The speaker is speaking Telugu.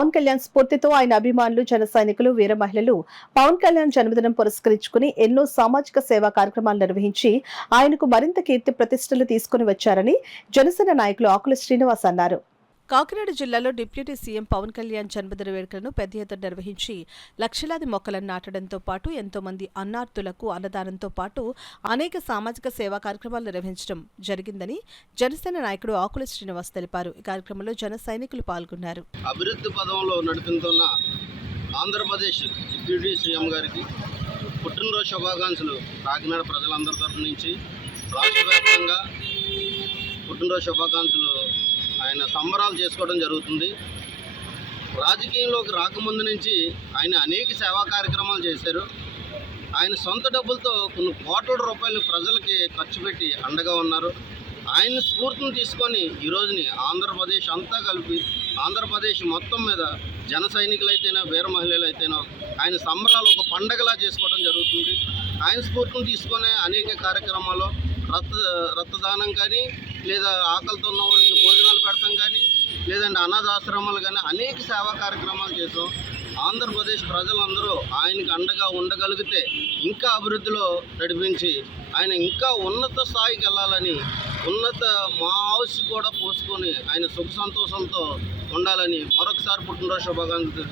పవన్ కళ్యాణ్ స్ఫూర్తితో ఆయన అభిమానులు, జన సైనికులు, వీర మహిళలు పవన్ కళ్యాణ్ జన్మదినం పురస్కరించుకుని ఎన్నో సామాజిక సేవా కార్యక్రమాలు నిర్వహించి ఆయనకు మరింత కీర్తి ప్రతిష్టలు తీసుకుని వచ్చారని జనసేన నాయకులు ఆకుల శ్రీనివాస్ అన్నారు. కాకినాడ జిల్లాలో డిప్యూటీ సీఎం పవన్ కళ్యాణ్ జన్మదిన వేడుకలను పెద్ద ఎత్తున నిర్వహించి లక్షలాది మొక్కలను నాటడంతో పాటు ఎంతో మంది అన్నార్థులకు అన్నదానంతో పాటు అనేక సామాజిక సేవా కార్యక్రమాలు నిర్వహించడం జరిగిందని జనసేన నాయకుడు ఆకుల శ్రీనివాస్ తెలిపారు. ఈ కార్యక్రమంలో జన సైనికులు పాల్గొన్నారు. అభివృద్ధి పదంలో నడుపుతున్న ఆంధ్రప్రదేశ్ డిప్యూటీ సీఎం గారికి పుట్టినరోజు శుభాకాంక్షలు కాకినాడ ప్రజలందరి తరఫు నుంచి రాష్ట్ర వ్యాప్తంగా పుట్టినరోజు శుభాకాంక్షలు ఆయన సంబరాలు చేసుకోవడం జరుగుతుంది. రాజకీయంలోకి రాకముందు నుంచి ఆయన అనేక సేవా కార్యక్రమాలు చేశారు. ఆయన సొంత డబ్బులతో కొన్ని కోట్ల రూపాయలు ప్రజలకి ఖర్చు పెట్టి అండగా ఉన్నారు. ఆయన స్ఫూర్తిని తీసుకొని ఈ రోజుని ఆంధ్రప్రదేశ్ అంతా కలిపి ఆంధ్రప్రదేశ్ మొత్తం మీద జన సైనికులైతేనో వీర మహిళలైతేనో ఆయన సంబరాలు ఒక పండగలా చేసుకోవడం జరుగుతుంది. ఆయన స్ఫూర్తిని తీసుకొని అనేక కార్యక్రమాలు రక్తదానం కానీ, లేదా ఆకలితో ఉన్న వాళ్ళకి భోజనాలు పెడతాం కానీ, లేదంటే అనాథాశ్రమాలు కానీ అనేక సేవా కార్యక్రమాలు చేసాం. ఆంధ్రప్రదేశ్ ప్రజలందరూ ఆయనకు అండగా ఉండగలిగితే ఇంకా అభివృద్ధిలో నడిపించి ఆయన ఇంకా ఉన్నత స్థాయికి వెళ్ళాలని, మా ఆయుష్ కూడా పోసుకొని ఆయన సుఖ సంతోషంతో ఉండాలని మరొకసారి పుట్టినరోజు శుభాకాంక్షలు